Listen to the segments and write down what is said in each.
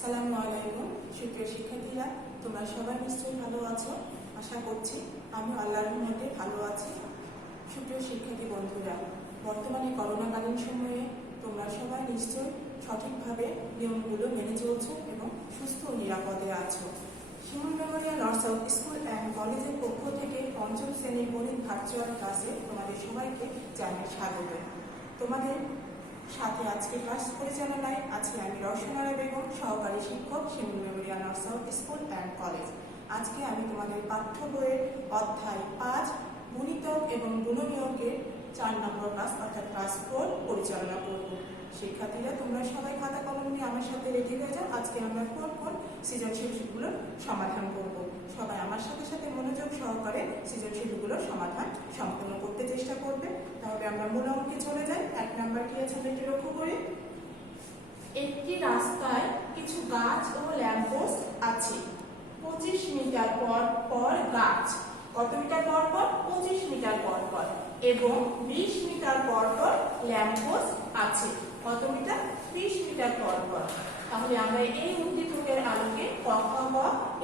আসসালামু আলাইকুম সুপ্রিয় শিক্ষার্থীরা, তোমরা সবাই নিশ্চয়ই ভালো আছো। আশা করছি আমি আল্লাহর রহমতে ভালো আছি। সুপ্রিয় শিক্ষার্থী বন্ধুরা, বর্তমানে করোনাকালীন সময়ে তোমরা সবাই নিশ্চয়ই সঠিকভাবে নিয়মগুলো মেনে চলছো এবং সুস্থ ও নিরাপদে আছো। Shimul memorial north south school and কলেজের পক্ষ থেকে পঞ্চম শ্রেণীর গণিত ভার্চুয়াল ক্লাসে তোমাদের সবাইকে জানাই স্বাগত। তোমাদের সাথে আজকে ক্লাস পরিচালনায় আজকে আমি রওশনারা বেগম, সহকারী শিক্ষক, Shimul memorial north south school and college. আজকে আমি তোমাদের পাঠ্য বইয়ের অধ্যায় 5 গুণিতক এবং গুণনীয়কের 4 নম্বর ক্লাস অর্থাৎ ক্লাস 4 পরিচালনা করব। শিক্ষার্থীরা, তোমরা সবাই খাতা কলম নিয়ে আমার সাথে রেডি হয়ে যাও। আজকে আমরা কোন সৃজনশীলগুলোর সমাধান করব। সবাই আমার সাথে সাথে মনোযোগ সহকারে সৃজনশীলগুলোর সমাধান সম্পূর্ণ করতে চেষ্টা করবে। তাহলে আমরা মূল অঙ্কে চলে যাই। 1 নাম্বার কি আছে আমরা একটু লক্ষ্য করি। একটি রাস্তায় কিছু গাছ ও ল্যাম্পপোস্ট আছে। 25 মিটার পর পর গাছ। কত মিটার পর পর? 25 মিটার পর পর। এবং 20 মিটার পর পর ল্যাম্পপোস্ট আছে। কত মিটার? 20 মিটার পর পর। তাহলে আমরা এই উদ্দীপকের আলোকে ক, খ, গ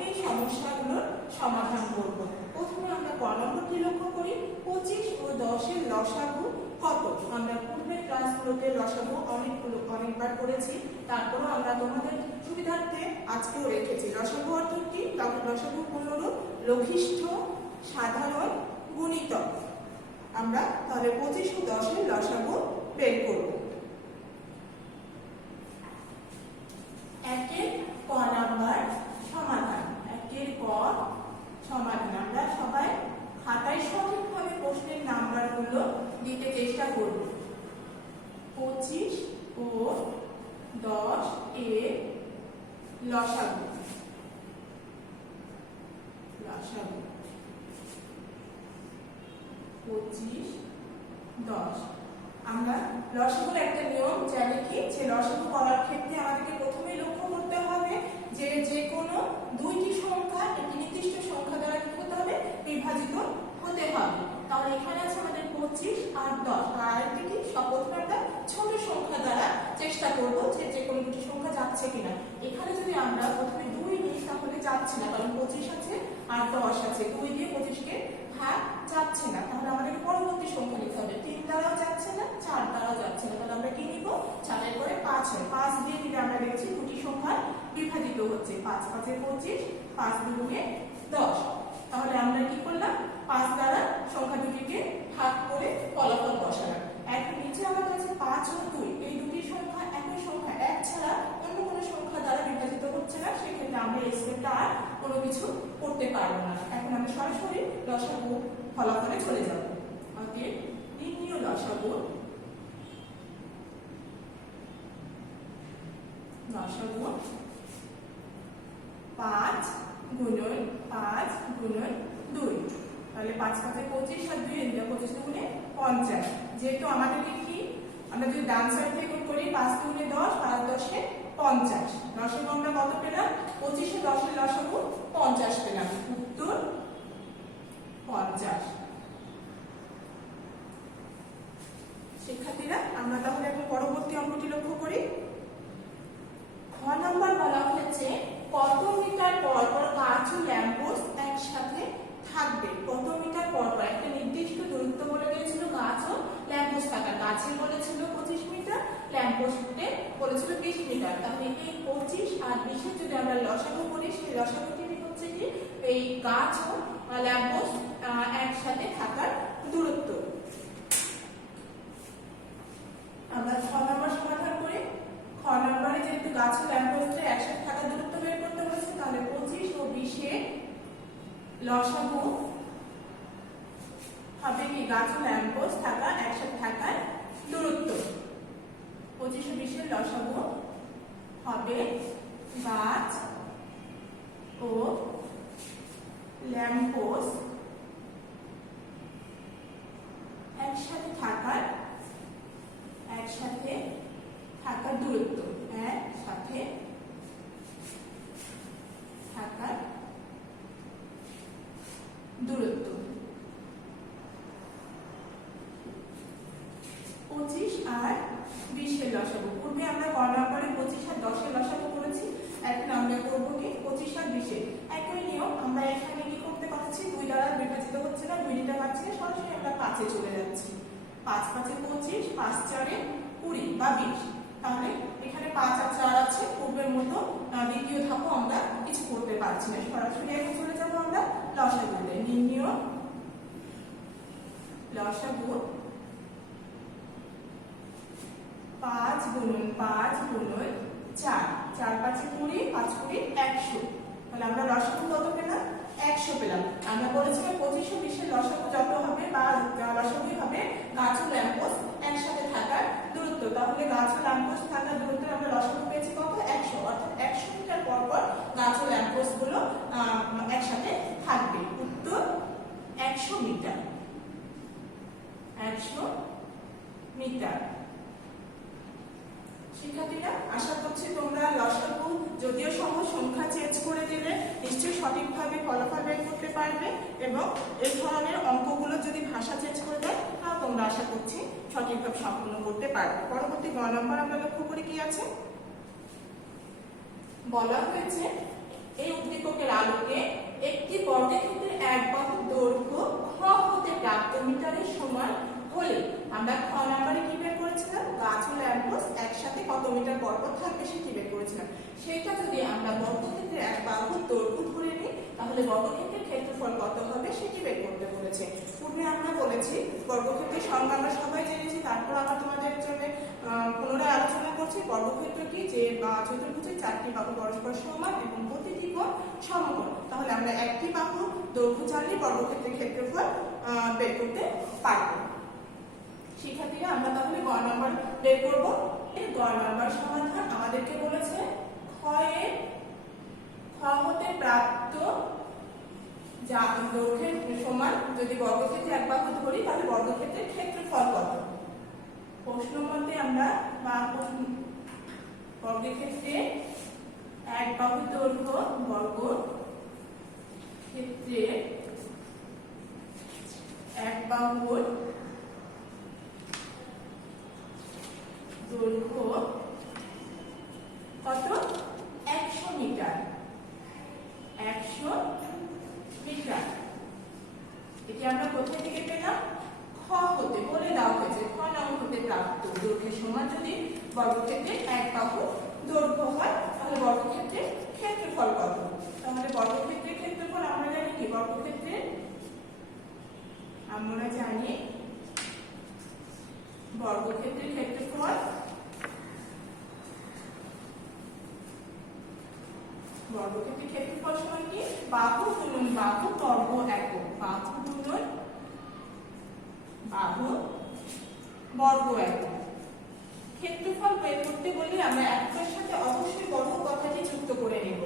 এই সমস্যাগুলোর সমাধান করব। প্রথমে আমরা ক নম্বরটি লক্ষ্য করি। 25 ও 10 এর লসাগু কত? আমরা পূর্বের ক্লাসগুলোতে লসাগু অনেকবার করেছি, তারপরও আমরা তোমাদের সুবিধার্থে আজকেও রেখেছি। লসাগু অর্থ কি? লসাগু পুনরূপ লঘিষ্ঠ সাধারণ গুণিতক। আমরা তাহলে 25 ও 10 এর লসাগু বের করব। একের ক নাম্বার সমাধান। একের ক সমাধান। আমরা সবাই খাতায় সঠিকভাবে প্রশ্নের নাম্বারগুলো দিতে চেষ্টা করব। 25 ও 10 এর লসাগু। লসাগু 25, 10। আমরা লসাগুর একটা নিয়ম জানি কি, যে লসাগু করার ক্ষেত্রে আমাদেরকে প্রথমেই লক্ষ্য করতে হবে যে যে কোনো দুইটি সংখ্যা একটি নির্দিষ্ট সংখ্যা দ্বারা কি হতে হবে? বিভাজিত হতে হবে। তাহলে এখানে আছে আমাদের 25 আর 10। আর কি প্রথমে আমরা ছোট সংখ্যা দ্বারা চেষ্টা করব যে কোনো দুটি সংখ্যা যাচ্ছে কিনা। এখানে যদি আমরা প্রথমে 2 নিই তাহলে যাচ্ছে না, কারণ 25 আছে আর 10 আছে। 2 দিয়ে 25 কে ভাগ যাচ্ছে না। তাহলে আমাদের পরবর্তী সংখ্যা নিতে হবে। 3 দ্বারাও যাচ্ছে না, 4 দ্বারাও যাচ্ছে না। তাহলে আমরা কি নিব? 4 এর পরে 5 হয়। 5 দিয়ে দিলে আমরা দেখছি দুটি সংখ্যা বিভাজিত হচ্ছে। 5 5 এর 25, 5 দুগুণে 10। তাহলে আমরা কি করলাম? 5 দ্বারা সংখ্যা দুটিকে ভাগ করে ফলাফল বসালাম। এখন নিচে আমার কাছে 5 ও 2 এই দুটি সংখ্যা একই সংখ্যা, এক ছাড়া অন্য কোনো সংখ্যা দ্বারা বিভাজিত হচ্ছে না। সেক্ষেত্রে আমরা এই স্টেপটা আর কোনো কিছু করতে পারবো না। এখন আমরা সরাসরি লসাগু ফলাফলে চলে যাব। ওকে, নির্ণয় লসাগু। লসাগু 5 গুণন 5 গুণন 2। তাহলে 5 5 25 আর 2 এর 25 দুগুণে 50। যেহেতু আমাদেরকে কি, আমরা যদি ডান সাইড থেকে করি 5 দুগুণে 10, 5 10 এ 50। লসাগু আমরা কত পেলাম? 25 ও 10 এর লসাগু 50 পেলাম। উত্তর 50। শিক্ষার্থীরা, আমরা তাহলে এখন পরবর্তী অঙ্কটি লক্ষ্য করি। খ নাম্বার বলা হয়েছে কত মিটার পর পর গাছ ও ল্যাম্পপোস্ট একসাথে থাকবে। কত মিটার পর পর একটা নির্দিষ্ট দূরত্ব বলে দিয়েছিল গাছ ও ল্যাম্পপোস্ট থাকা। গাছের বলেছিল 25 মিটার, ল্যাম্পপোস্টে বলেছিল 20 মিটার। তাহলে এই 25 আর 20 এর যদি আমরা লসাগু করি, সেই লসাগুটি হচ্ছে কি এই গাছ ও ল্যাম্পপোস্ট একসাথে থাকার দূরত্ব। আমরা 6 নম্বর সমাধান করি। খ নম্বরে যেহেতু গাছ ও ল্যাম্পপোস্টে একসাথে থাকার দূরত্ব বের করতে বলেছে, তাহলে 25 ও 20 এর লসাগু হবে কি গাছ ও ল্যাম্পপোস্ট থাকা একসাথে থাকার দূরত্ব। 25 ও 20 এর লসাগু হবে গাছ ও ল্যাম্পপোস্ট একসাথে থাকার দূরত্ব। একসাথে থাকার দূরত্ব। 25 আর 20 এর লসাগু। পূর্বে আমরা ক নম্বরে 25 আর 10 এর লসাগু করেছি। 5-এ চলে যাচ্ছি। 5-5-এ 25, 5-4-এ 20 বা 20। তাহলে এখানে 5 আর 4 আছে, পূর্বের মতো দ্বিতীয় ধাপও আমরা কিছু করতে পারছি না, সরাসরি এখন চলে যাবো আমরা লসাগুতে। নির্ণয় লসাগু 5 গুণন 5 গুণন 4, 4 5 20, 5 20 100। তাহলে আমরা লসাগু কত পেলাম? 100 পেলাম। আমরা বলেছিলাম 25 20 লসাগু যত হবে বা লসাগুই হবে গাছ ও ল্যাম্পপোস্ট একসাথে থাকার দূরত্ব। তাহলে গাছ ও ল্যাম্পপোস্ট থাকার দূরত্ব আমরা লসাগু পেয়েছি কত? 100। অর্থাৎ 100 মিটার পর পর গাছ ও ল্যাম্পপোস্ট গুলো একসাথে থাকবে। উত্তর 100 মিটার। 100 মিটার। শিক্ষার্থীরা, আশা করছি তোমরা লসাগু যদিও সহজ সংখ্যা চেঞ্জ করে দিলে নিশ্চয়ই সঠিকভাবে ফলাফল বের করতে পারবে, এবং এই ধরনের অঙ্কগুলো যদি ভাষা চেঞ্জ করে দেয় তাও তোমরা আশা করছি সঠিকভাবে সম্পূর্ণ করতে পারবে। পরবর্তী 9 নম্বর আমরা লক্ষ্য করি কি আছে। বলা হয়েছে এই উদ্দীপকের আলোকে একটি বর্গক্ষেত্রের এক বাহুর দৈর্ঘ্য খ হতে প্রাপ্ত মিটারের সমান হলে আমরা খ নাম্বারে কি বের করেছিলাম? গাছ ও ল্যাম্পপোস্ট একসাথে কত মিটার পর পর থাকবে সেটি বের করেছিলাম। সেটা যদি আমরা বর্গক্ষেত্রের এক বাহুর দৈর্ঘ্য ধরে নিই তাহলে বর্গক্ষেত্রের ক্ষেত্রফল কত হবে সেটি বের করতে বলেছে। পূর্বে আমরা বলেছি বর্গক্ষেত্রের সংজ্ঞা আমরা সবাই জেনেছি, তারপর আমরা তোমাদের জন্য পুনরায় আলোচনা করছি। বর্গক্ষেত্র কি? যে চতুর্ভুজের 4টি বাহু পরস্পর সমান এবং প্রতিটি কোণ সমকোণ। তাহলে আমরা একটি বাহু দৈর্ঘ্য জানলে বর্গক্ষেত্রের ক্ষেত্রফল বের করতে পারব। শিক্ষার্থীরা, আমরা তাহলে গ নাম্বার বের করব। এই গ নাম্বার সমাধান আমাদেরকে বলেছে খ হতে প্রাপ্ত যা দৈর্ঘ্যের সমান যদি বর্গক্ষেত্রে এক বাহু ধরি তাহলে বর্গক্ষেত্রের ক্ষেত্রফল কত। প্রশ্ন মতে আমরা বর্গক্ষেত্রে এক বাহু দৈর্ঘ্য বর্গক্ষেত্রে এক বাহুর দৈর্ঘ্য কত? 100 মিটার। 100 মিটার। এটি আমরা কোথায় থেকে পেলাম? খ হতে বলে দেওয়া হয়েছে খ নং হতে প্রাপ্ত দৈর্ঘ্যের সমান যদি বর্গক্ষেত্রে এক বাহু দৈর্ঘ্য হয় তাহলে বর্গক্ষেত্রের ক্ষেত্রফল কত। তাহলে বর্গক্ষেত্রের ক্ষেত্রফল আমরা জানি কি? বর্গক্ষেত্রের আমরা জানি বর্গক্ষেত্রের ক্ষেত্রফল বর্গক্ষেত্রের ক্ষেত্রফল সমান কি? বাহু গুণন বাহু বর্গ একক। বাহু গুণন বাহু বর্গ একক। ক্ষেত্রফল বের করতে বলে আমরা একটার সাথে অবশ্যই বর্গ কথাটি যুক্ত করে নেব।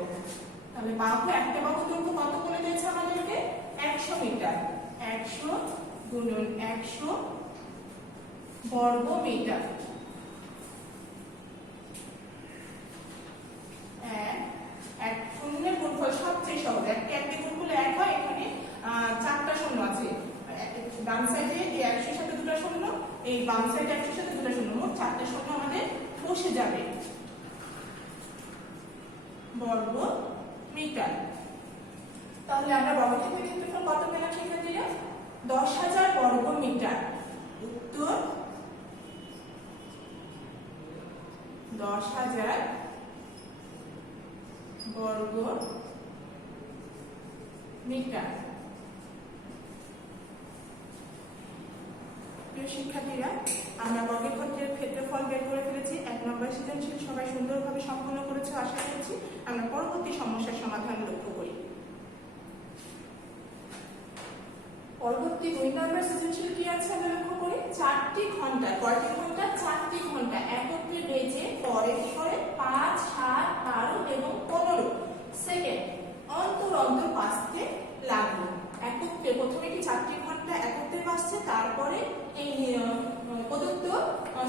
তাহলে বাহু একটা বাহু দৈর্ঘ্য কত বলে দিয়েছে আমাদেরকে? 100 মিটার। 100 গুণন 100 বর্গ মিটার। এক শূন্যের গুণফল সবচেয়ে সহজ। একটি একটি গুণ করলে এক হয়। এখানে 4টা শূন্য আছে। ডান সাইডে এই 100 সাথে দুটো শূন্য, এই বাম সাইডে 100 সাথে দুটো শূন্য, মোট 4টা শূন্য আমাদের বসে যাবে। বর্গ মিটার। তাহলে আমরা বর্গক্ষেত্রের ক্ষেত্রফল কত পেলাম শিক্ষার্থীরা? 10,000 বর্গ মিটার। উত্তর 10,000 বর্গ মিটার। প্রিয় শিক্ষার্থীরা, আমরা বর্গক্ষেত্রের ক্ষেত্রফল বের করে ফেলেছি। 1 নম্বর সৃজনশীল সবাই সুন্দরভাবে সম্পন্ন করেছে আশা করছি। আমরা পরবর্তী সমস্যার সমাধান লক্ষ্য করি। পরবর্তী 2 নম্বর সৃজনশীল কি আছে আমরা লক্ষ্য করি। 4টি ঘন্টা, কয়টি ঘন্টা? 4টি ঘন্টা একত্রে বেজে পরস্পরে 5, 7, 12 এবং 15 সেকেন্ড অন্তর অন্তর বাজতে লাগলো। একত্রে প্রথমে কি 4টি ঘন্টা একত্রে বাজছে, তারপরে এই প্রদত্ত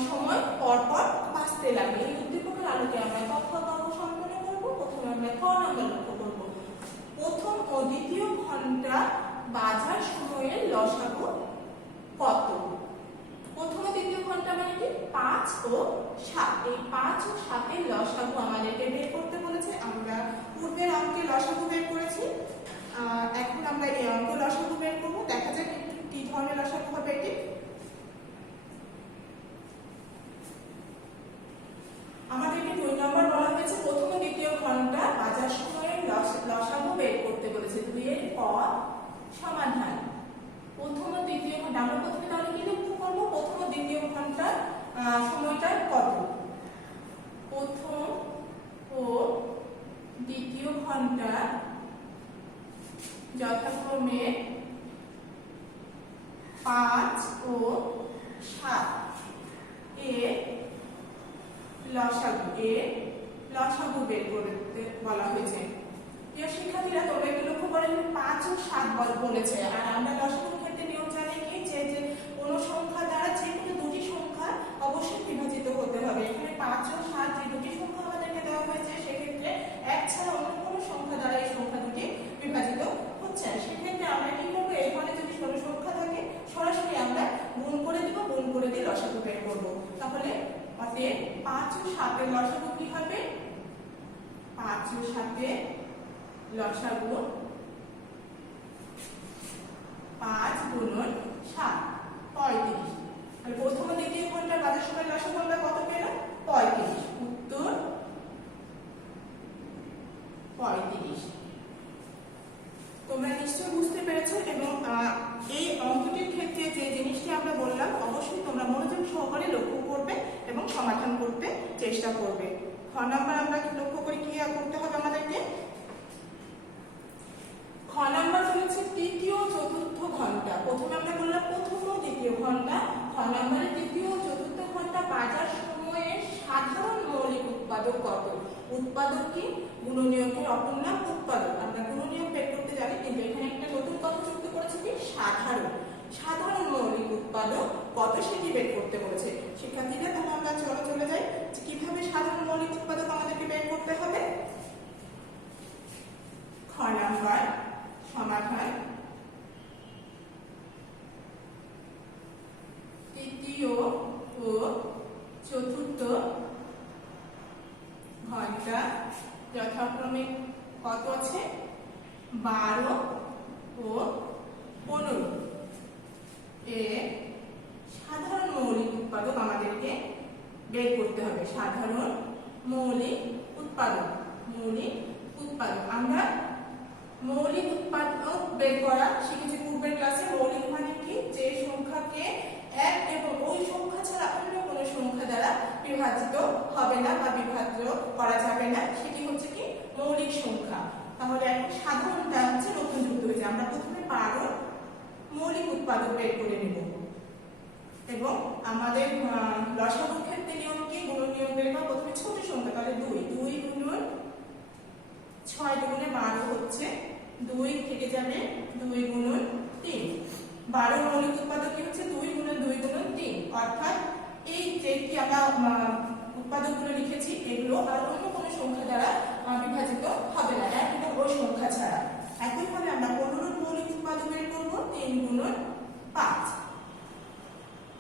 সময় পর পর বাজতে লাগলো। এই উদ্দীপকের আলোকে আমরা তথ্য সম্পন্ন করব। প্রথমে আমরা ক নম্বর লক্ষ্য করব। প্রথম ও দ্বিতীয় ঘন্টা বাজার সময়ের লসাগু কত? প্রথম ও দ্বিতীয় ঘন্টা মানে কি? 5 ও 7। এই 5 ও 7 এর লসাগু আমাদেরকে বের করতে বলেছে। আমরা পূর্বের অঙ্কে লসাগু বের করেছি, এখন আমরা এই অঙ্কে লসাগু বের করব। দেখা যাক কি ধরনের লসাগু হবে এটি। সময়টা কত? প্রথম ও দ্বিতীয় ঘন্টা যথাক্রমে 5 ও 7 এর লসাগু বের করতে বলা হয়েছে। প্রিয় শিক্ষার্থীরা, তোমরা একটু লক্ষ্য করে 5 ও 7 বলেছে, আর আমরা লসাগুর ক্ষেত্রে নিয়ম জানি কি যে কোনো সংখ্যা দ্বারা যে কোনো দুটি সংখ্যা অবশ্যই বিভাজিত হতে হবে। এখানে 5 ও 7 যে দুটি সংখ্যা আমাদেরকে দেওয়া হয়েছে, সেক্ষেত্রে এক ছাড়া অন্য কোনো সংখ্যা দ্বারা এই সংখ্যা দুটি বিভাজিত হচ্ছে। সেক্ষেত্রে আমরা কি করবো, এখানে যদি কোনো সংখ্যা থাকে সরাসরি আমরা গুণ করে দিব, গুণ করে দিয়ে লসাগু বের করবো। তাহলে অতএব 5 ও 7 এর লসাগু কি হবে? 5 ও 7 এর লসাগু 5 গুণন 7 35। তাহলে প্রথম ও দ্বিতীয় ঘন্টার বাজার সময় লসাগু আমরা কত পেলাম? 35। উত্তর 35। তোমরা নিশ্চয়ই বুঝতে পেরেছো, এবং এই অঙ্কটির ক্ষেত্রে যে জিনিসটি আমরা বললাম অবশ্যই তোমরা মনোযোগ সহকারে লক্ষ্য করবে এবং সমাধান করতে চেষ্টা করবে। খ নাম্বার আমরা লক্ষ্য করি কি করতে হবে আমাদেরকে। খ নাম্বার বলেছে তৃতীয় চতুর্থ ঘন্টা। প্রথমে আমরা বললাম প্রথম ও দ্বিতীয় ঘন্টা, খ নাম্বারে তৃতীয় ও চতুর্থ ঘন্টা বাজার সময়ের সাধারণ মৌলিক উৎপাদক কত? উৎপাদক কি? গুণনীয়কের অপর নাম উৎপাদক। আমরা গুণনীয়ক বের করতে জানি, কিন্তু এখানে একটা নতুন কথা যুক্ত করেছে কি? সাধারণ মৌলিক উৎপাদক কত সেটি বের করতে বলেছে। শিক্ষার্থীরা, তাহলে আমরা চলে যাই কিভাবে সাধারণ মৌলিক উৎপাদক আমাদেরকে বের করতে হবে। খ নাম্বার সমাধান। তৃতীয় ও চতুর্থ ঘন্টা যথাক্রমে কত আছে? 12 ও 15 এর সাধারণ মৌলিক উৎপাদক আমাদেরকে বের করতে হবে। সাধারণ মৌলিক উৎপাদক। আমরা মৌলিক উৎপাদক বের করা শিখেছি পূর্বের ক্লাসে। মৌলিক মানে কি? যে সংখ্যাকে এক এবং ওই সংখ্যা ছাড়া অন্য কোনো সংখ্যা দ্বারা বিভাজিত হবে না বা বিভাজ্য করা যাবে না, সেটি হচ্ছে কি? মৌলিক সংখ্যা। তাহলে এখন সাধারণটা হচ্ছে নতুন যুক্ত হয়েছে। আমরা প্রথমে 12 মৌলিক উৎপাদক বের করে নেব, এবং আমাদের লসাগুর ক্ষেত্রে নিয়ম কি? গুণনীয়ক বের করা। প্রথমে ছোট সংখ্যা, তাহলে 2 গুণন 6 দুগুণে 12 হচ্ছে 2 থেকে যাবে 2 গুণন 3। 12 মৌলিক উৎপাদক কি হচ্ছে? 2 গুণন 2 গুণন 3। অর্থাৎ এই যেটি আমরা উৎপাদকগুলো লিখেছি এগুলো আর অন্য কোনো সংখ্যা দ্বারা বিভাজিত হবে না, এক এবং ওই সংখ্যা ছাড়া। একইভাবে আমরা 15 মৌলিক উৎপাদক বের করবো 3 গুণন 5।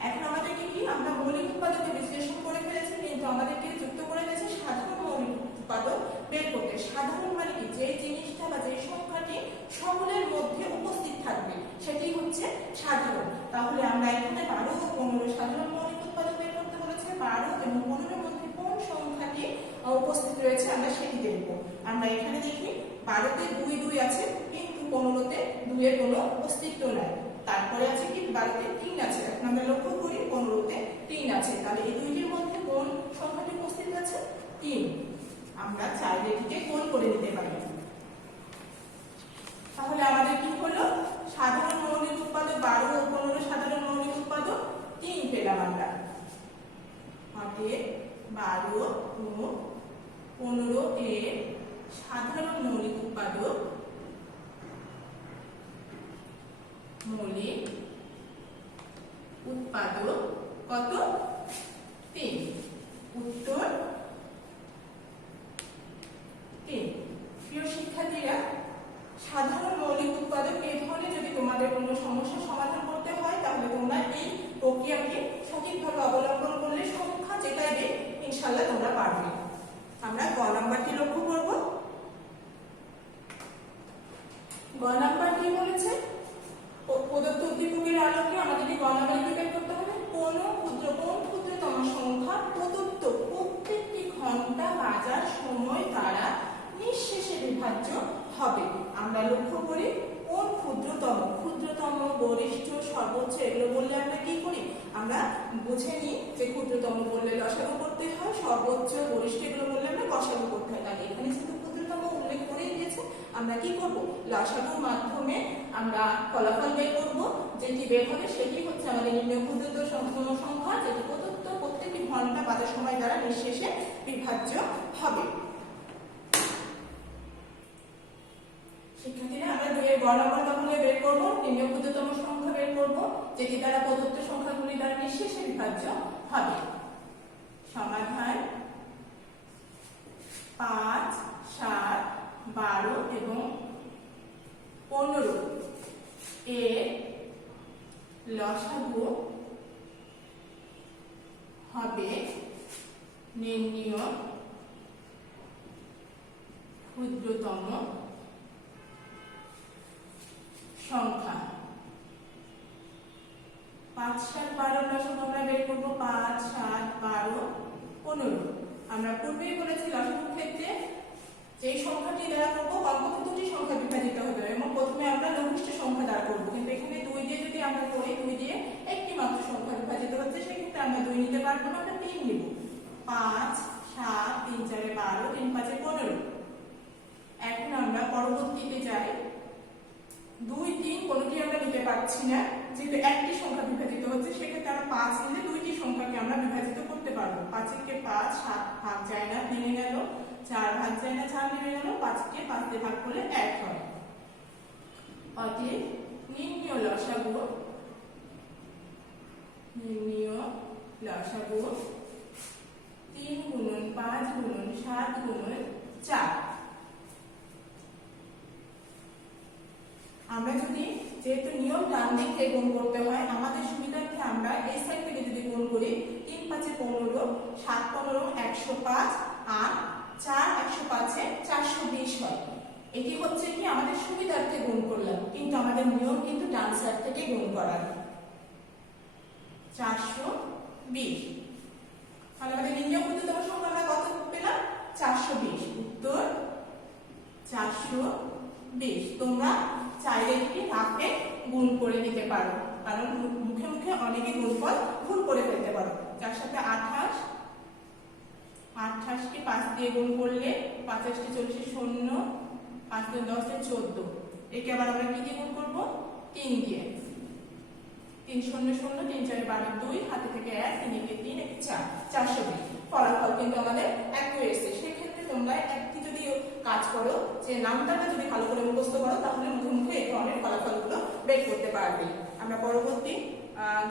এখন আমাদেরকে কি? আমরা মৌলিক উৎপাদকে বিশ্লেষণ করে ফেলেছি, কিন্তু আমাদেরকে যুক্ত করে দিয়েছে সাধারণ মৌলিক উৎপাদক বের করতে। সাধারণ মানে কি? যে জিনিসটা বা যে সংখ্যাটি সকলের মধ্যে উপস্থিত থাকবে সেটি হচ্ছে সাধারণ। তাহলে আমরা এখানে 12 ও 15 সাধারণ মৌলিক উৎপাদক বের করতে বলেছে। 12 এবং 15 এর মধ্যে কোন সংখ্যাটি উপস্থিত রয়েছে আমরা সেটি দেখব। আমরা এখানে দেখি 12 তে 2 আছে, কিন্তু 15 তে 2 এর কোনো অস্তিত্ব নাই। তারপরে আছে কি? 12 তে 3 আছে। এখন আমরা লক্ষ্য করি 15 তে 3 আছে। তাহলে এই দুইটির মধ্যে কোন সংখ্যাটি উপস্থিত আছে? 3। আমরা চাইলে এটিকে গুণ করে নিতে পারি। তাহলে আমাদের কি হলো? সাধারণ মৌলিক উৎপাদক 12 ও 15 সাধারণ মৌলিক উৎপাদক 3 পেলাম আমরা। অতএব 12 ও 15 এর সাধারণ মৌলিক উৎপাদক কত? 3। উত্তর 3। প্রিয় শিক্ষার্থীরা, সাধারণ মৌলিক উৎপাদক এই ধরনের যদি তোমাদের কোনো সমস্যার সমাধান করতে হয়, তাহলে তোমরা এই প্রক্রিয়াকে সঠিকভাবে অবলম্বন করলে সংখ্যা যেটাই ইনশাআল্লাহ তোমরা পারবে। আমরা গ নাম্বারটি লক্ষ্য করব। গ নাম্বার কি বলেছে? প্রদত্ত উদ্দীপকের আলোকে আমাদেরকে গ নাম্বার কি বের করতে হবে? কোন ক্ষুদ্র কোণ আমরা বুঝে নিই যে ক্ষুদ্রতম বললে লসাগু করতে হয়, সর্বোচ্চ গরিষ্ঠ এগুলো বললে আমরা গসাগু করতে হয়। তাহলে এখানে যেহেতু ক্ষুদ্রতম উল্লেখ করেই দিয়েছে, আমরা কি করব, লসাগুর মাধ্যমে আমরা ফলাফল বের করব। যেটি বের হবে সেটি হচ্ছে আমাদের নির্ণয় ক্ষুদ্রতম সংখ্যা, যেটি প্রদত্ত প্রত্যেকটি ঘন্টা বাজার সময় দ্বারা নিঃশেষে বিভাজ্য হবে। শিক্ষার্থীরা, আমরা 2 এর গ নম্বর তাহলে বের করব, নির্ণয় ক্ষুদ্রতম সংখ্যা বের করব, যেটি দ্বারা প্রদত্ত সংখ্যাগুলি দ্বারা নিঃশেষে বিভাজ্য হবে। সমাধান 5, 7, 12 এবং 15 এর লসাগু হবে নির্ণয় ক্ষুদ্রতম সংখ্যা। 5, 7, 12 লসাগু আমরা বের করব। 5, 7, 12, 15। আমরা পূর্বেই বলেছি লসাগুর ক্ষেত্রে যেই সংখ্যাটি দ্বারা করবো কমপক্ষে দুটি সংখ্যা বিভাজিত হবে এবং প্রথমে আমরা লঘিষ্ঠ সংখ্যা দ্বারা করবো। কিন্তু এখানে 2 দিয়ে যদি আমরা করি, 2 দিয়ে একটি মাত্র সংখ্যা বিভাজিত হচ্ছে, সেক্ষেত্রে আমরা 2 নিতে পারবো না, আমরা 3 নিব। 5, 7, 3, 4, 12, 3, 5, 15। এখন আমরা পরবর্তীতে যাই। 2, 3 কোনোটি আমরা নিতে পারছি না, যেহেতু একটি সংখ্যা বিভাজিত হচ্ছে, সেক্ষেত্রে আমরা 5 নিলে 2টি সংখ্যাকে আমরা বিভাজিত করতে পারবো। 5 কে 5, 7 ভাগ যায় না, ভেঙে গেল। 4 ভাগ যায় না, 4 ভেঙে গেল। 5 কে 5 দিয়ে ভাগ করলে 1 হয়। অতএব নির্ণয় লসাগু 3 গুণন 5 গুণন 7 গুণন 4। আমরা যদি যেহেতু নিয়ম ডান দিক থেকে গুণ করতে হয়, আমাদের সুবিধার্থে আমরা এই সাইড থেকে যদি গুণ করি, 3, 5, 15, 7, 15, 105 আর 4, 105 420 হয়। এটি হচ্ছে কি আমাদের সুবিধার্থে গুণ করলাম, কিন্তু আমাদের নিয়ম কিন্তু ডান সাইড থেকে গুণ করার। 420। তাহলে আমাদের নির্ণয় ক্ষুদ্রতম সংখ্যা আমরা কত পেলাম? 420। উত্তর 420। তোমরা চাইলে কি রাফে গুণ করে নিতে পারো, কারণ মুখে মুখে অনেকে গুণফল ভুল করে ফেলতে পারো। 4 সাথে 28, 28 কে 5 দিয়ে গুণ করলে 50 কে 40 শূন্য, 5 দিয়ে 10 এ 14। একে আবার আমরা কি দিয়ে গুণ করব? 3 দিয়ে। 3 শূন্য শূন্য, 3 4 12, 2 হাতে থেকে 1, 3 একে 3, একে 4, 420। ফলাফল কিন্তু আমাদের একই এসেছে। সেক্ষেত্রে তোমরা একটি যদি কাজ করো, যে নামটা যদি ভালো করে মুখস্থ করো, তাহলে মুখে মুখে এই ধরনের ফলাফলগুলো বের করতে পারবে। আমরা পরবর্তী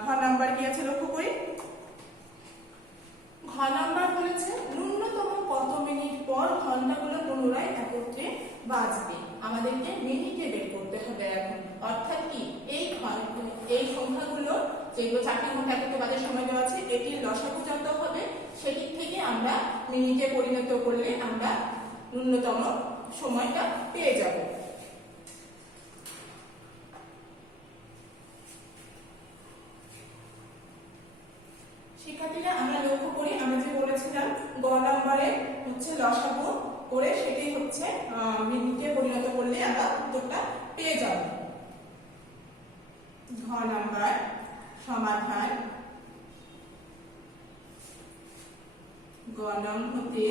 ঘ নাম্বার কি আছে লক্ষ্য করি। ঘ নাম্বার বলেছে ন্যূনতম কত মিনিট পর ঘন্টাগুলো পুনরায় একত্রে বাজবে। আমাদেরকে মিনিটে বের করতে হবে এখন। অর্থাৎ কি এই সংখ্যাগুলো যেগুলো 4টি ঘন্টা একত্রে বাজার সময় দেওয়া আছে, এটির লসাগু যত হবে সেদিক থেকে আমরা মিনিটে পরিণত করলে আমরা ন্যূনতম সময়টা পেয়ে যাব। শিক্ষার্থীরা, আমরা লক্ষ্য করি, আমরা যে বলেছিলাম গ নাম্বারে হচ্ছে লসাগু করে সেটি হচ্ছে মিনিটে পরিণত করলে আমরা উত্তরটা পেয়ে যাব। ঘ নাম্বার সমাধান গ নং হতে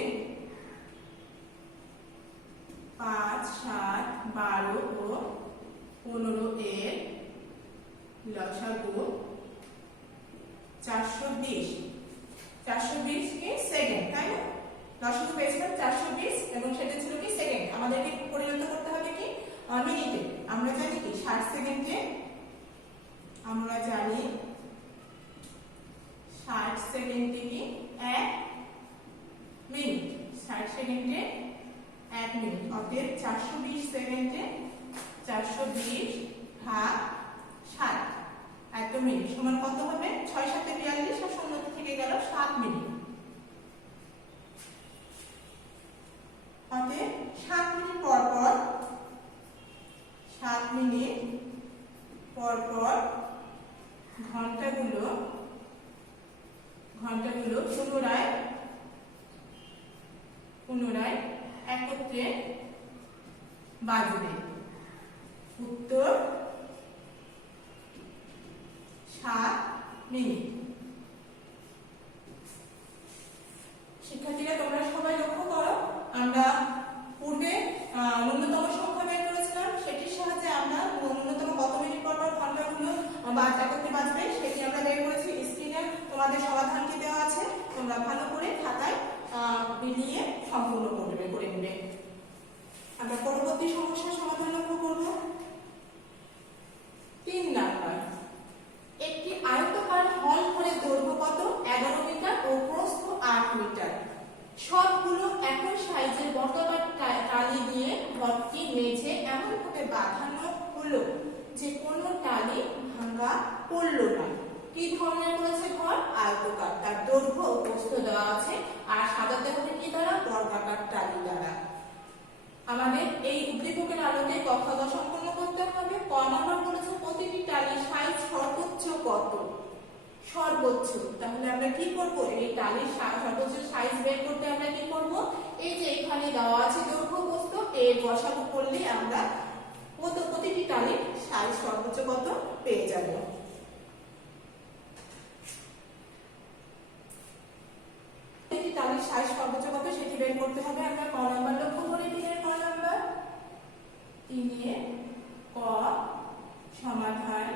5, 7, 12 ও 15 এর লসাগু 420। 420 কি সেকেন্ড, তাই না? লসাগু পেয়েছিলাম 420 এবং সেটা ছিল কি সেকেন্ড। আমাদেরকে পরিণত করতে হবে কি মিনিটে। আমরা জানি কি 60 সেকেন্ডে, আমরা জানি 60 সেকেন্ডে কি 1 মিনিট। 60 সেকেন্ডে 1 মিনিট। অতএব 420 সেকেন্ডে 420 ভাগ 7 এত মিনিট সমান কত হবে? 6 7 42 আর শূন্য থেকে গেল 7 মিনিট। অতএব 7 মিনিট পর পর 7 মিনিট পর পর ঘন্টাগুলো পুনরায় একত্রে বাজবে। উত্তর 7 মিনিট। শিক্ষার্থীরা তোমরা সবাই লক্ষ্য করো, আমরা পূর্বে ন্যূনতম সংখ্যা বের করেছিলাম, সেটির সাহায্যে আমরা ন্যূনতম কত মিনিট পর পর ঘন্টাগুলো করতে বাঁচবে সেটি আমরা বের করেছি। স্ক্রিনে তোমাদের সমাধানটি দেওয়া আছে, তোমরা ভালো করে খাতায় মিলিয়ে সম্পূর্ণ করে নেবে। আমরা পরবর্তী সমস্যার সমাধান লক্ষ্য করব। 3 নাম্বার, একটি আয়তাকার হল ঘরের দৈর্ঘ্য কত? 11 মিটার ও প্রস্থ 8 মিটার। সবগুলো একই সাইজের বর্গাকার টালি দিয়ে ঘরটি মেঝে এমন ভাবে বাঁধানো হলো যে কোনো টালি ভাঙা পড়লো না। কি ধরনের করেছে ঘর? আয়তাকার। তার দৈর্ঘ্য ও প্রস্থ দেওয়া আছে, আর সাজাতে হবে কি দ্বারা? বর্গাকার টালি দ্বারা। আমাদের এই উদ্দীপকের আলোকে ক, খ, গ সম্পন্ন করতে হবে। ক নাম্বার বলেছে প্রতিটি টালির সাইজ সর্বোচ্চ কত? সর্বোচ্চ। তাহলে আমরা কি করব? এই টালির সর্বোচ্চ সাইজ বের করতে আমরা কি করব? এই যে এখানে দেওয়া আছে দৈর্ঘ্য প্রস্থ, এর বসাবো করলে আমরা প্রতিটি টালির সাইজ সর্বোচ্চ কত পেয়ে যাব। প্রতিটি টালির সাইজ সর্বোচ্চ কত সেটি বের করতে হবে। আমরা ক নাম্বার লক্ষ্য করে দিলে ক নাম্বার 3 ক সমাধান।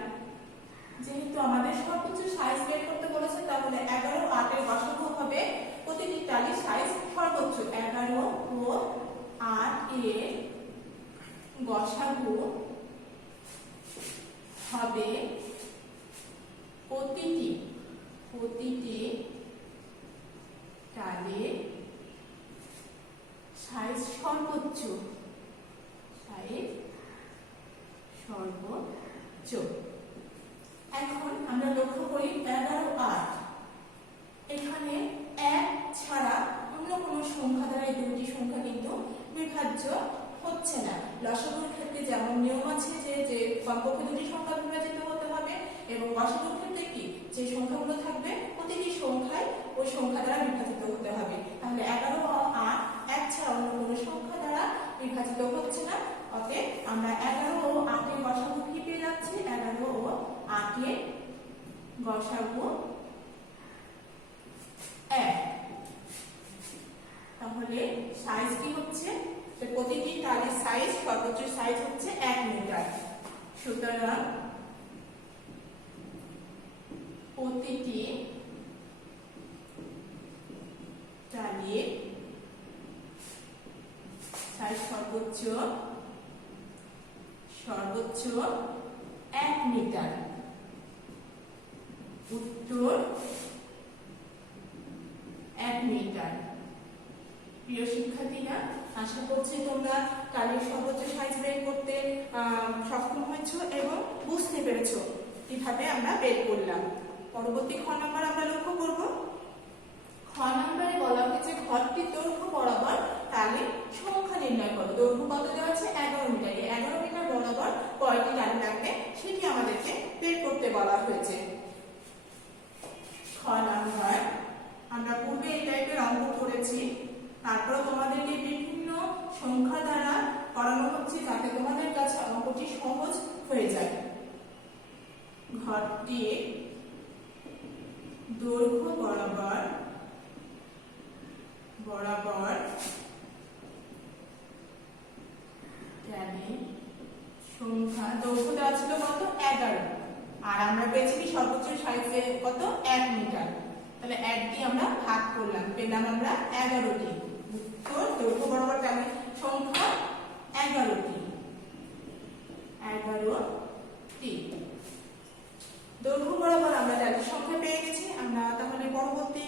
যেহেতু আমাদের সর্বোচ্চ সাইজ বের করতে বলেছে, তাহলে 11 8 এর গসাগু হবে প্রতিটি টালির সাইজ সর্বোচ্চ। 11 ও 8 এর গসাগু হবে প্রতিটি টালির সাইজ সর্বোচ্চ। এখন আমরা লক্ষ্য করি 11 8, এখানে 1 ছাড়া অন্য কোনো সংখ্যা দ্বারা এই দুটি সংখ্যা কিন্তু বিভাজ্য হচ্ছে না। লসাগুর ক্ষেত্রে যেমন নিয়ম আছে যে কমপক্ষে দুটি সংখ্যা বিভাজিত হতে হবে, এবং গসাগুর ক্ষেত্রে কি যে সংখ্যাগুলো থাকবে প্রতিটি সংখ্যায় ওই সংখ্যা দ্বারা বিভাজিত হতে হবে। তাহলে 11 ও 8 1 ছাড়া অন্য কোনো সংখ্যা দ্বারা বিভাজিত হচ্ছে না। অতএব আমরা 11 ও 8 এর গসাগু কি পেয়ে যাচ্ছি? 11 ও 8 এর গসাগু 1। তাহলে সাইজ কি হচ্ছে? প্রতিটি টালির সাইজ সর্বোচ্চ সাইজ হচ্ছে 1 মিটার। সুতরাং প্রতিটি টালির সাইজ সর্বোচ্চ 1 মিটার। উত্তর 1 মিটার। প্রিয় শিক্ষার্থীরা, আশা করছি তোমরা টালির সর্বোচ্চ সাইজ বের করতে সক্ষম হয়েছো এবং বুঝতে পেরেছো কিভাবে আমরা বের করলাম। পরবর্তী খ নাম্বার আমরা লক্ষ্য করব। খ নাম্বারে বলা হয়েছে ঘরটির দৈর্ঘ্য বরাবর টালির সংখ্যা নির্ণয় করো। দৈর্ঘ্য কত দেওয়া আছে? 11 মিটার। 11 মিটার বরাবর কয়টি টালি লাগবে সেটি আমাদেরকে বের করতে বলা হয়েছে। খ নাম্বার আমরা পূর্বে এই টাইপের অঙ্ক করেছি, তারপর তোমাদেরকে বিভিন্ন সংখ্যা দ্বারা করানো হচ্ছে যাতে তোমাদের কাছে অঙ্কটি সহজ হয়ে যায়। ঘরটির দৈর্ঘ্য বরাবর সংখ্যা, দৈর্ঘ্য দেওয়া ছিল কত? 11, আর আমরা পেয়েছি কি সর্বোচ্চ সাইজে কত? 1 মিটার। তাহলে 1 দিয়ে আমরা ভাগ করলাম, পেলাম আমরা 11টি। উত্তর দৈর্ঘ্য বরাবর টালির সংখ্যা 11টি। দৈর্ঘ্য বরাবর আমরা টালির সংখ্যা পেয়ে গেছি। আমরা তাহলে পরবর্তী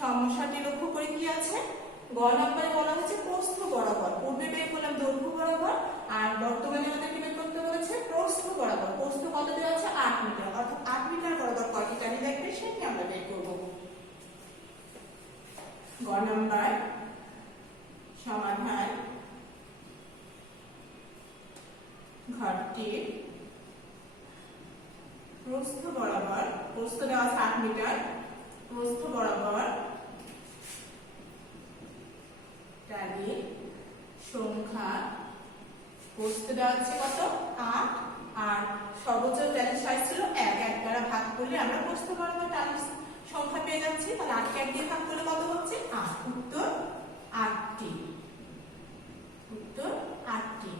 সমস্যাটি লক্ষ্য করে কি আছে? গ নম্বরে বলা হচ্ছে প্রস্থ বরাবর। পূর্বে বের করলাম দৈর্ঘ্য বরাবর, আর বর্তমানে আমাদেরকে বের করতে বলেছে প্রস্থ বরাবর। প্রস্থ কত দেওয়া আছে? 8 মিটার। অর্থাৎ 8 মিটার বরাবর কয়টি টালি লাগবে সেটি আমরা বের করব। গ নম্বর সমাধান। ঘরটির প্রস্থ বরাবর, প্রস্থ দেওয়া আছে 8 মিটার, প্রস্থ বরাবর টালির সংখ্যা, প্রস্থ দেওয়া আছে কত? 8, আর সর্বোচ্চ টালির সাইজ ছিল 1। 1 দ্বারা ভাগ করলে আমরা প্রস্থ বরাবর টালির সংখ্যা পেয়ে যাচ্ছি। তাহলে 8কে 8 দিয়ে ভাগ করলে কত হচ্ছে? 8। উত্তর 8টি। উত্তর 8টি।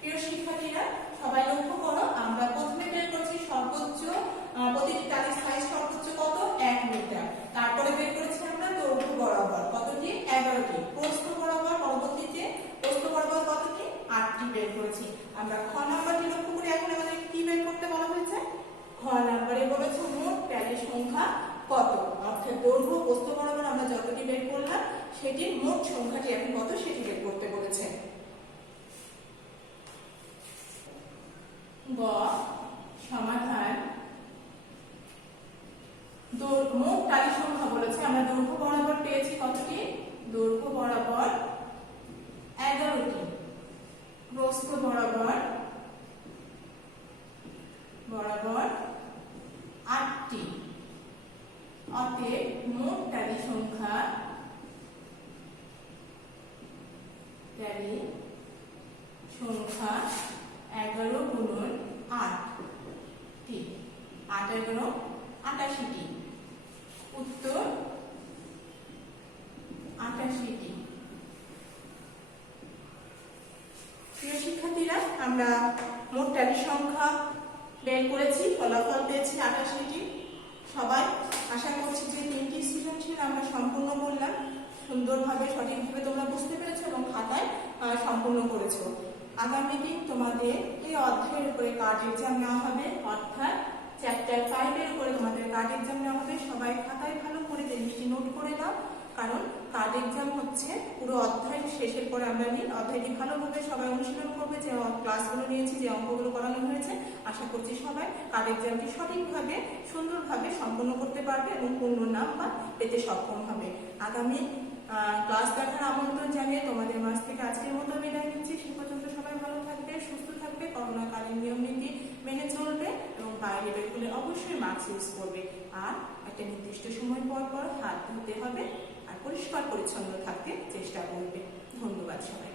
প্রিয় শিক্ষার্থীরা, সবাই লক্ষ্য করো, আমরা প্রথমে বের করছি সর্বোচ্চ প্রতিটি টালির সাইজ সর্বোচ্চ কত? 1 মিটার। তারপরে বের করেছি আমরা দৈর্ঘ্য বরাবর কতটি? 11টি। প্রস্থ বরাবর পরবর্তীতে প্রস্থ বরাবর কতটি? 8টি বের করেছি। আমরা খ নাম্বারটি লক্ষ্য করি। এখন আমাদের কি বের করতে বলা হয়েছে? খ নাম্বারে বলেছে মোট ট্যালির সংখ্যা কত, অর্থাৎ দৈর্ঘ্য প্রস্থ বরাবর আমরা যতটি বের করলাম সেটির মোট সংখ্যাটি এখন কত সেটি বের করতে বলেছে। গ সমাধান। মোট টালি সংখ্যা বলেছে, আমরা দৈর্ঘ্য বরাবর পেয়েছি কতটি? দৈর্ঘ্য বরাবর 11টি, প্রস্থ বরাবর 8টি। অতএব মোট টালি সংখ্যা 11 গুণন 8টি, 8 11 88টি। উত্তর 88টি। প্রিয় শিক্ষার্থীরা, আমরা মোট ট্যালি সংখ্যা বের করেছি, ফলাফল পেয়েছি 88টি। সবাই আশা করছি যে 3টি সৃজনশীল আমরা সম্পূর্ণ করলাম, সুন্দরভাবে সঠিকভাবে তোমরা বুঝতে পেরেছো এবং খাতায় সম্পূর্ণ করেছো। আগামী দিন তোমাদের এই অধ্যায়ের উপরে কার্ড এক্সাম নেওয়া হবে, অর্থাৎ চ্যাপ্টার 5 এর উপরে তোমাদের কার্ড এক্সাম নেওয়া হবে। সবাই খাতায় ভালো করে জিনিসটি নোট করে নাও, কারণ কার্ড এক্সাম হচ্ছে পুরো অধ্যায় শেষের পরে আমরা নিই। অধ্যায়টি ভালোভাবে সবাই অনুশীলন করবে, যে ক্লাসগুলো নিয়েছি, যে অঙ্কগুলো করানো হয়েছে। আশা করছি সবাই কার্ড এক্সামটি সঠিকভাবে সুন্দরভাবে সম্পন্ন করতে পারবে এবং পূর্ণ নাম্বার পেতে সক্ষম হবে। আগামী ক্লাস দেখার আমন্ত্রণ জানিয়ে তোমাদের মাঝ থেকে আজকের মতো বিদায় নিচ্ছি। সে পর্যন্ত সবাই ভালো থাকবে, সুস্থ থাকবে, করোনাকালীন নিয়ম নীতি মেনে চলবে এবং বাইরে বের হলে অবশ্যই মাস্ক ইউজ করবে। আর একটা নির্দিষ্ট সময় পর পর হাত ধুতে হবে আর পরিষ্কার পরিচ্ছন্ন থাকতে চেষ্টা করবে। ধন্যবাদ সবাই।